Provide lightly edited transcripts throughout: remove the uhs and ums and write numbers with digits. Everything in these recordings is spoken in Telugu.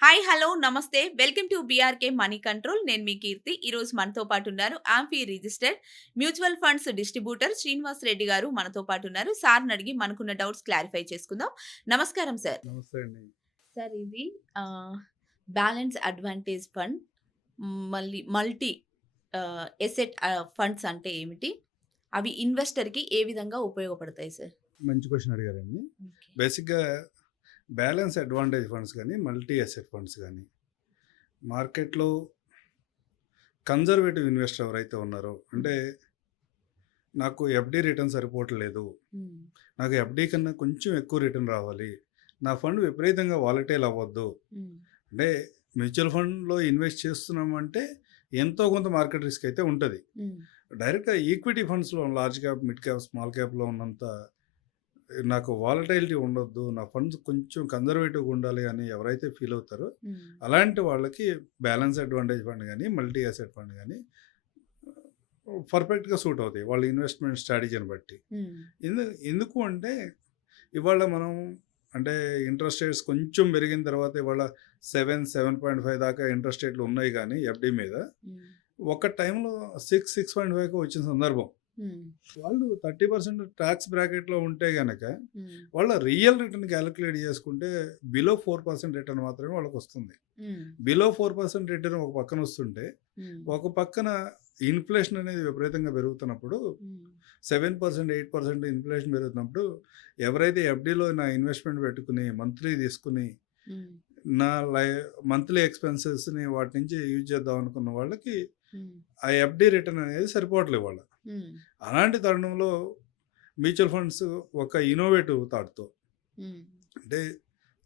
హాయ్! హలో! నమస్తే. Welcome to BRK money control. నేను మీ కీర్తి. ఈరోజు మనతో పాటున్నారు AMFI registered mutual funds distributor Srinivas Reddy గారు మనతో పాటున్నారు. సార్‌ని అడిగి మనకున్న డౌట్స్ క్లారిఫై చేసుకుందాం. నమస్కారం సార్. నమస్తే అండి. సార్ ఇది ఆహ్, బ్యాలెన్స్ అడ్వాంటేజ్ ఫండ్, మళ్ళీ మల్టీ ఎసెట్ ఫండ్స్ అంటే ఏమిటి? అవి ఇన్వెస్టర్‌కి ఏ విధంగా ఉపయోగపడతాయి సార్? మంచి క్వెషన్ అడిగారండి. ఓకే. బేసిక్‌గా బ్యాలెన్స్ అడ్వాంటేజ్ ఫండ్స్ గానీ, మల్టీ అసెట్ ఫండ్స్ గానీ, మార్కెట్‌లో కన్జర్వేటివ్ ఇన్వెస్టర్ ఎవరైతే ఉన్నారో, అంటే నాకు ఎఫ్‌డి రిటర్న్ సరిపోవట్లేదు. హ్మ్. నాకు ఎఫ్‌డి కన్నా కొంచెం ఎక్కువ రిటర్న్ రావాలి. నా ఫండ్ విపరీతంగా వాలటైల్ అవ్వద్దు. హ్మ్. అంటే మ్యూచువల్ ఫండ్‌లో ఇన్వెస్ట్ చేస్తున్నామంటే ఎంతో కొంత మార్కెట్ రిస్క్ అయితే ఉంటది. హ్మ్. డైరెక్ట్‌గా ఈక్విటీ ఫండ్స్‌లో large cap, mid cap, small క్యాప్‌లో ఉన్నంత నాకు వాలటైలిటీ ఉండొద్దు. నా ఫండ్స్ కొంచెం కన్జర్వేటివ్‌గా ఉండాలి అని ఎవరైతే ఫీల్ అవుతారో, హ్మ్. అలాంటి వాళ్ళకి బ్యాలెన్స్ అడ్వాంటేజ్ ఫండ్ గానీ, మల్టీ అసెట్ ఫండ్ గానీ పర్ఫెక్ట్‌గా సూట్ అవుతాయి. వాళ్ళ ఇన్వెస్ట్‌మెంట్ స్ట్రాటజీని బట్టి. హ్మ్. ఎందుకు అంటే ఇవాళ మనం అంటే ఇంట్రెస్ట్ రేట్స్ కొంచెం పెరిగిన తర్వాత ఇవాళ 7, 7.5 దాకా ఇంట్రెస్ట్ రేట్లు ఉన్నాయి గానీ ఎఫ్‌డి మీద. హ్మ్. ఒక టైంలో 6, 6.5కి వచ్చిన సందర్భం. హ్మ్. వాళ్ళు 30% టాక్స్ బ్రాకెట్‌లో ఉంటే గనక హ్మ్. వాళ్ళ రియల్ రిటర్న్ కాలిక్యులేట్ చేసుకుంటే బిలో 4% రిటర్న్ మాత్రమే వాళ్ళకొస్తుంది. హ్మ్. బిలో 4% రిటర్న్ ఒక పక్కన వస్తుంటే, హ్మ్. ఒక పక్కన ఇన్‌ఫ్లేషన్ అనేది విపరీతంగా పెరుగుతున్నప్పుడు హ్మ్. 7%, 8% ఇన్‌ఫ్లేషన్ పెరుగుతున్నప్పుడు ఎవరైతే ఎఫ్‌డిలో నా ఇన్వెస్ట్‌మెంట్ పెట్టుకొని మంత్లీ తీసుకొని హ్మ్. నా లై మంత్లీ ఎక్స్‌పెన్సెస్‌ని వాటి నుంచి యూజ్ చేద్దాం అనుకున్న వాళ్ళకి హ్మ్. ఆ ఎఫ్‌డి రిటర్న్ అనేది సరిపోవట్లేదు ఇవాళ. హ్మ్. అలాంటి తరుణంలో మ్యూచువల్ ఫండ్స్ ఒక ఇన్నోవేటివ్ థాట్‌తో హ్మ్. అంటే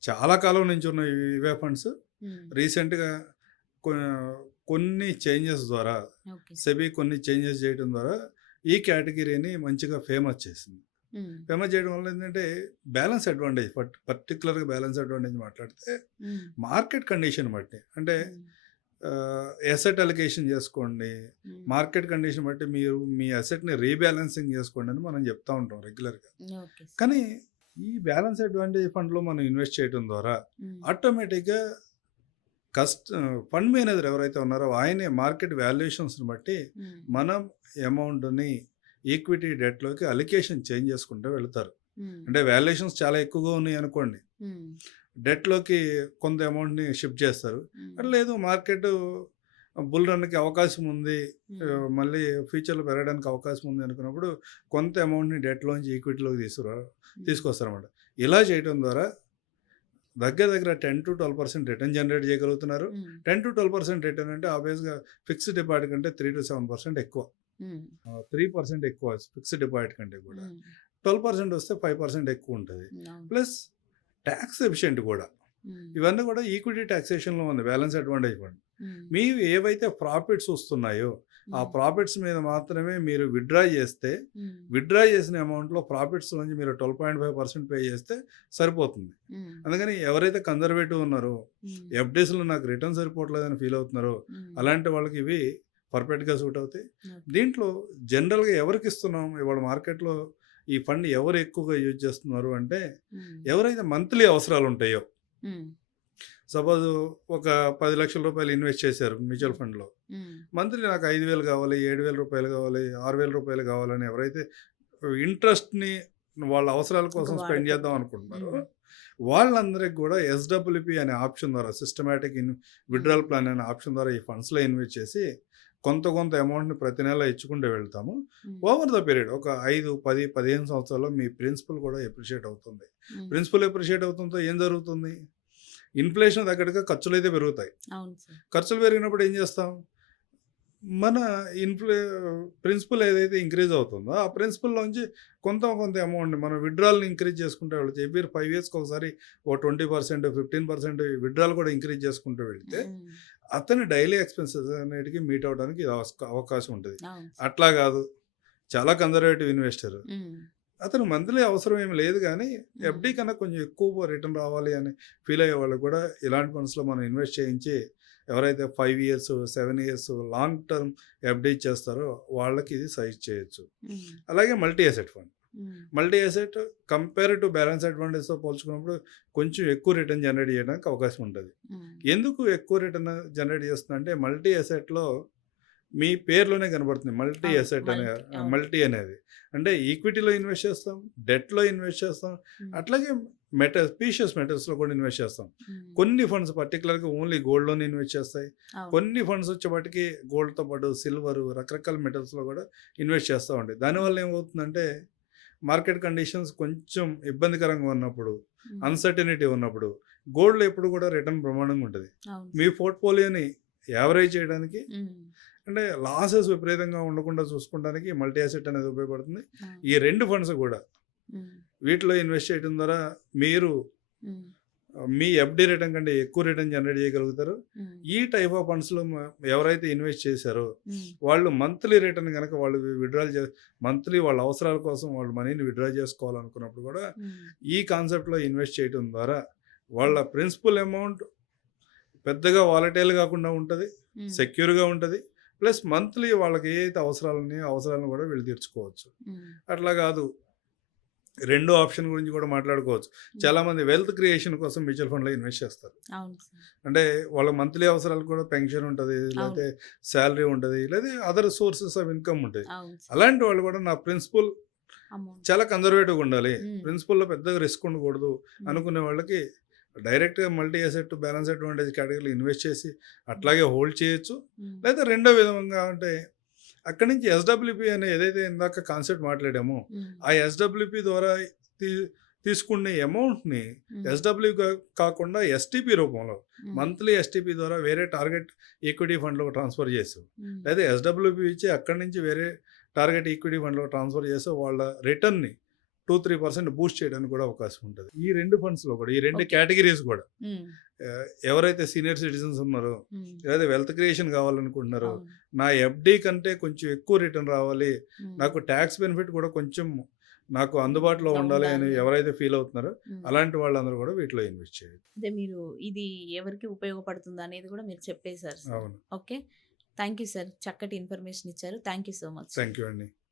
చాలా కాలం నుంచి ఉన్న ఇవే ఫండ్స్ హ్మ్. రీసెంట్‌గా కొ కొన్ని చేంజెస్ ద్వారా ఓకే. సెబీ కొన్ని చేంజెస్ చేయడం ద్వారా ఈ కేటగిరీని మంచిగా ఫేమస్ చేసింది. హ్మ్. ఫేమస్ చేయడం వల్ల ఏంటంటే బ్యాలెన్స్ అడ్వాంటేజ్ పర్టిక్యులర్‌గా బ్యాలెన్స్ అడ్వాంటేజ్ మాట్లాడితే హ్మ్. మార్కెట్ కండిషన్ బట్టి అంటే హ్మ్. అసెట్ అలొకేషన్ చేసుకోండి. హ్మ్. మార్కెట్ కండిషన్ బట్టి మీరు మీ అసెట్‌ని రీబాలన్సింగ్ చేసుకోండి అని మనం చెప్తా ఉంటాం రెగ్యులర్‌గా. Okay sir. కానీ ఈ బ్యాలెన్స్ అడ్వాంటేజ్ ఫండ్‌లో మనం ఇన్వెస్ట్ చేయడం ద్వారా హ్మ్. ఆటోమేటిక్‌గా ఫండ్ మేనేజర్ ఎవరైతే ఉన్నారో ఆయనే మార్కెట్ వాల్యుయేషన్స్‌ని బట్టి హ్మ్. మనం అమౌంట్‌ని ఈక్విటీ డెట్‌లోకి అలొకేషన్ చేంజ్ చేసుకుంటూ వెళ్తారు. హ్మ్. అంటే వాల్యుయేషన్స్ చాలా ఎక్కువగా ఉన్నాయనుకోండి. హ్మ్. డెట్‌లోకి కొంత అమౌంట్‌ని షిఫ్ట్ చేస్తారు. హ్మ్. లేదు మార్కెట్ బుల్ రన్‌కి అవకాశం ఉంది. హ్మ్. మళ్ళీ ఫ్యూచర్‌లో పెరగడానికి అవకాశం ఉంది అనుకున్నప్పుడు కొంత అమౌంట్‌ని డెట్‌లోంచి ఈక్విటీలోకి హ్మ్. తీసుకొస్తారన్నమాట. ఇలా చేయటం ద్వారా దగ్గర దగ్గర 10-12% రిటర్న్ జనరేట్ చేయగలుగుతున్నారు. హ్మ్. 10-12% రిటర్న్ అంటే ఆబ్వియస్‌గా ఫిక్స్డ్ డిపాజిట్ కంటే 3-7% ఎక్కువ. హ్మ్. 3% ఎక్కువ ఫిక్స్డ్ డిపాజిట్ కంటే కూడా. హ్మ్. 12% వస్తే 5% ఎక్కువుంటది. అవును. ప్లస్ టాక్స్ ఎఫిషియెంట్ కూడా. హ్మ్. ఇవన్నీ కూడా ఈక్విటీ టాక్సేషన్‌లో ఉంది బ్యాలెన్స్ అడ్వాంటేజ్ ఫండ్. హ్మ్. మీవి ఏవైతే ప్రాఫిట్స్ వస్తున్నాయో, ఆ హ్మ్. ప్రాఫిట్స్ మీద మాత్రమే మీరు విత్‌డ్రా చేస్తే, హ్మ్. విత్‌డ్రా చేసిన అమౌంట్‌లో ప్రాఫిట్స్ నుంచి మీరు 12.5% పే చేస్తే సరిపోతుంది. హ్మ్. అందుకని ఎవరైతే కన్జర్వేటివ్ ఉన్నారో, హ్మ్. ఎఫ్‌డీస్‌లో నాకు రిటర్న్ సరిపోవట్లేదని ఫీల్ అవుతున్నారో, హ్మ్. అలాంటి వాళ్ళకి ఇవి పర్ఫెక్ట్‌గా సూట్ అవుతాయి. ఓకే. దీంట్లో జనరల్‌గా ఎవరికిస్తున్నాం? ఇవాళ మార్కెట్‌లో ఈ ఫండ్ ఎవరు ఎక్కువగా యూజ్ చేస్తున్నారు అంటే, హ్మ్. ఎవరైతే మంత్లీ అవసరాలుంటాయో హ్మ్. సపోజ్ ఒక రూ. 10,00,000 ఇన్వెస్ట్ చేశారు మ్యూచువల్ హ్మ్. ఫండ్‌లో. హ్మ్. మంత్లీ నాకు 5,000 కావాలి, రూ. 7,000 కావాలి, రూ. 6,000 కావాలని ఎవరైతే ఇంట్రెస్ట్‌ని వాళ్ళ అవసరాల ఒక కోసం స్పెండ్ చేద్దాం వాడుకుంటారు. అనుకుంటున్నారో, హ్మ్. వాళ్ళందరికి కూడా ఎస్‌డబ్ల్యూపీ అనే ఆప్షన్ ద్వారా సిస్టమాటిక్ విత్‌డ్రాయల్ హ్మ్. ప్లాన్ అనే ఆప్షన్ ద్వారా ఈ ఫండ్స్‌లో ఇన్వెస్ట్ చేసి కొంత కొంత అమౌంట్‌ని ప్రతి నెల ఇచ్చుకుంటూ వెళ్తాము. హ్మ్. ఓవర్ ద పీరియడ్ ఒక 5, 10, 15 సంవత్సరాల్లో మీ ప్రిన్సిపల్ కూడా అప్రిషియేట్ అవుతుంది. హ్మ్. ప్రిన్సిపల్ అప్రిషియేట్ అవుతుంటే ఏం జరుగుతుంది? ఇన్‌ఫ్లేషన్ తగ్గట్టుగా ఖర్చులైతే పెరుగుతాయి. అవును సార్. ఖర్చులు పెరిగినప్పుడు ఏం చేస్తాం? మన ఇన్‌ఫ్లే ప్రిన్సిపల్ ఏదైతే ఇంక్రీజ్ అవుతుందో, ఆ ప్రిన్సిపల్‌లోంచి కొంత కొంత అమౌంట్‌ని మనం విత్‌డ్రాయల్‌ని ఇంక్రీజ్ చేసుకుంటూ వెళ్తే ఎవ్రీ 5 ఇయర్స్‌కి ఒకసారి ఓ 20%, 15% విత్‌డ్రాయల్ కూడా ఇంక్రీజ్ చేసుకుంటూ వెళ్తే, హ్మ్. అతని డైలీ ఎక్స్‌పెన్సెస్ అన్నిటికి మీట్ అవ్వడానికి ఇది అవకాశం ఉంటది. అవును సార్. అట్లా కాదు, చాలా కన్జర్వేటివ్ ఇన్వెస్టర్. హ్మ్. అతను మంత్లీ అవసరం ఏమి లేదు గానీ, హ్మ్. ఎఫ్‌డి కన్నా కొంచెం ఎక్కువ రిటర్న్ రావాలి అని ఫీల్ అయ్యే వాళ్ళకి కూడా ఇలాంటి ఫండ్స్‌లో మనం ఇన్వెస్ట్ చేయించి, ఎవరైతే 5 years, 7 years long term FD చేస్తారో వాళ్ళకి ఇది సజెస్ట్ చేయొచ్చు. హ్మ్. అలాగే multi asset fund. Hmm. Multi asset compare to balance అడ్వాంటేజ్‌తో పోల్చుకున్నప్పుడు కొంచెం ఎక్కువ రిటర్న్ జనరేట్ చేయడానికి అవకాశం ఉంటది. హ్మ్. ఎందుకు ఎక్కువ రిటర్న్ జనరేట్ చేస్తుందంటే మల్టీ అసెట్‌లో మీ పేరులోనే కనబడుతుంది. మల్టీ అవును. అసెట్ అనే అవును. మల్టీ అనేది. అంటే ఈక్విటీలో ఇన్వెస్ట్ చేస్తాం, డెట్‌లో ఇన్వెస్ట్ చేస్తాం. హ్మ్. అట్లాగే ప్రీషియస్ మెటల్స్‌లో కూడా ఇన్వెస్ట్ చేస్తాం. హ్మ్. కొన్ని ఫండ్స్ పర్టిక్యులర్‌గా ఓన్లీ గోల్డ్‌లోనే ఇన్వెస్ట్ చేస్తాయి. అవును. కొన్ని ఫండ్స్ వచ్చేపాటికి గోల్డ్‌తో పాటు సిల్వర్ రకరకాల మెటల్స్‌లో కూడా ఇన్వెస్ట్ చేస్తా ఉంటాయి. దానివల్ల ఏమవుతుందంటే మార్కెట్ కండిషన్స్ కొంచెం ఇబ్బందికరంగా ఉన్నప్పుడు, హ్మ్. అన్‌సర్టెనిటీ ఉన్నప్పుడు గోల్డ్‌లో ఎప్పుడు కూడా రిటర్న్ బ్రహ్మాండంగా ఉంటది. అవును మీ సార్. పోర్ట్‌ఫోలియోని యావరేజ్ చేయడానికి హ్మ్. అంటే లాసెస్ విపరీతంగా ఉండకుండా చూసుకోవడానికి మల్టీ అసెట్ అనేది ఉపయోగపడుతుంది. అవును. ఈ 2 ఫండ్స్ కూడా హ్మ్. వీటిలో ఇన్వెస్ట్ చేయడం ద్వారా మీరు హ్మ్. మీ ఎఫ్‌డి రిటర్న్ కంటే ఎక్కువ రిటర్న్ జనరేట్ చేయగలుగుతారు. హ్మ్. ఈ టైప్ ఆఫ్ ఫండ్స్‌లో ఎవరైతే ఇన్వెస్ట్ చేశారో హ్మ్. వాళ్ళు మంత్లీ రిటర్న్ గనక వాళ్ళు మంత్లీ వాళ్ళ అవసరాల కోసం వాళ్ళు మనీని విత్‌డ్రా చేసుకోవాలనుకున్నప్పుడు కూడా హ్మ్. ఈ కాన్సెప్ట్‌లో ఇన్వెస్ట్ చేయడం ద్వారా వాళ్ళ ప్రిన్సిపల్ అమౌంట్ పెద్దగా వాలటైల్ కాకుండా ఉంటది. హ్మ్. సెక్యూర్‌గా ఉంటది. ప్లస్ మంత్లీ వాళ్ళకి ఏదైతే అవసరాలున్నాయో అవసరాలను కూడా వీళ్ళు తీర్చుకోవచ్చు. హ్మ్. అట్లా కాదు రెండో ఆప్షన్ గురించి కూడా మాట్లాడుకోవచ్చు. హ్మ్. చాలామంది వెల్త్ క్రియేషన్ కోసం మ్యూచువల్ ఫండ్‌లో ఇన్వెస్ట్ చేస్తారు. అవును సార్. అంటే వాళ్ళ మంత్లీ అవసరాలకు కూడా పెన్షన్ ఉంటది. అవును. లేతే సాలరీ ఉంటది. లేదా అదర్ సోర్సెస్ ఆఫ్ ఇన్‌కమ్ ఉంటాయి. అవును సార్. అలాంటి వాళ్ళు కూడా నా ప్రిన్సిపల్ అమౌంట్. చాలా కన్జర్వేటివ్‌గా ఉండాలి. హ్మ్. ప్రిన్సిపల్‌లో పెద్దగా రిస్క్ ఉండకూడదు హ్మ్. అనుకునే వాళ్ళకి డైరెక్ట్‌గా మల్టీ అసెట్ బ్యాలెన్స్ అడ్వాంటేజ్ కేటగిరీలో ఇన్వెస్ట్ చేసి హ్మ్. అట్లాగే హోల్డ్ చేయొచ్చు. హ్మ్. లేదా రెండో విధంగా అంటే అక్కడి నుంచి ఎస్‌డబ్ల్యూపీ అనే ఏదైతే ఇందాక కాన్సెప్ట్ మాట్లాడామో హ్మ్. ఆ ఎస్‌డబ్ల్యూపీ ద్వారా తీ తీసుకునే అమౌంట్‌ని హ్మ్. కాకుండా ఎస్‌టిపి రూపంలో హ్మ్. మంత్లీ ఎస్‌టిపి ద్వారా వేరే టార్గెట్ ఈక్విటీ ఫండ్‌లోకి ట్రాన్స్‌ఫర్ చేసాం. హ్మ్. లేదా ఎస్‌డబ్ల్యూపీ ఇచ్చి అక్కడి నుంచి వేరే టార్గెట్ ఈక్విటీ ఫండ్‌లోకి ట్రాన్స్‌ఫర్ చేసి వాళ్ళ రిటర్న్‌ని 2, 3% బూస్ట్ చేయడానికి కూడా అవకాశం ఉంటది. ఈ 2 ఫండ్స్‌లో కూడా ఈ 2 ఓకే. కేటగిరీస్ కూడా హ్మ్. ఎవరైతే సీనియర్ సిటిజన్స్ ఉన్నారో హ్మ్. లేదా వెల్త్ క్రియేషన్ కావాలనుకుంటున్నారో అవును. నా ఎఫ్‌డి కంటే కొంచెం ఎక్కువ రిటర్న్ రావాలి. హ్మ్. నాకు టాక్స్ బెనిఫిట్ కూడా కొంచెం నాకు అందుబాటులో ఉండాలి అని ఉండాలి. ఎవరైతే ఫీల్ అవుతున్నారో హ్మ్. అలాంటి వాళ్ళందరూ కూడా వీటిలో ఇన్వెస్ట్ చేయాలి. అదే మీరు ఇది ఎవరికి ఉపయోగపడుతుందనేది కూడా మీరు చెప్పేసారు సార్. అవును. ఓకే. Thank you sir. చక్కటి ఇన్ఫర్మేషన్ ఇచ్చారు. Thank you so much. Thank you అండి.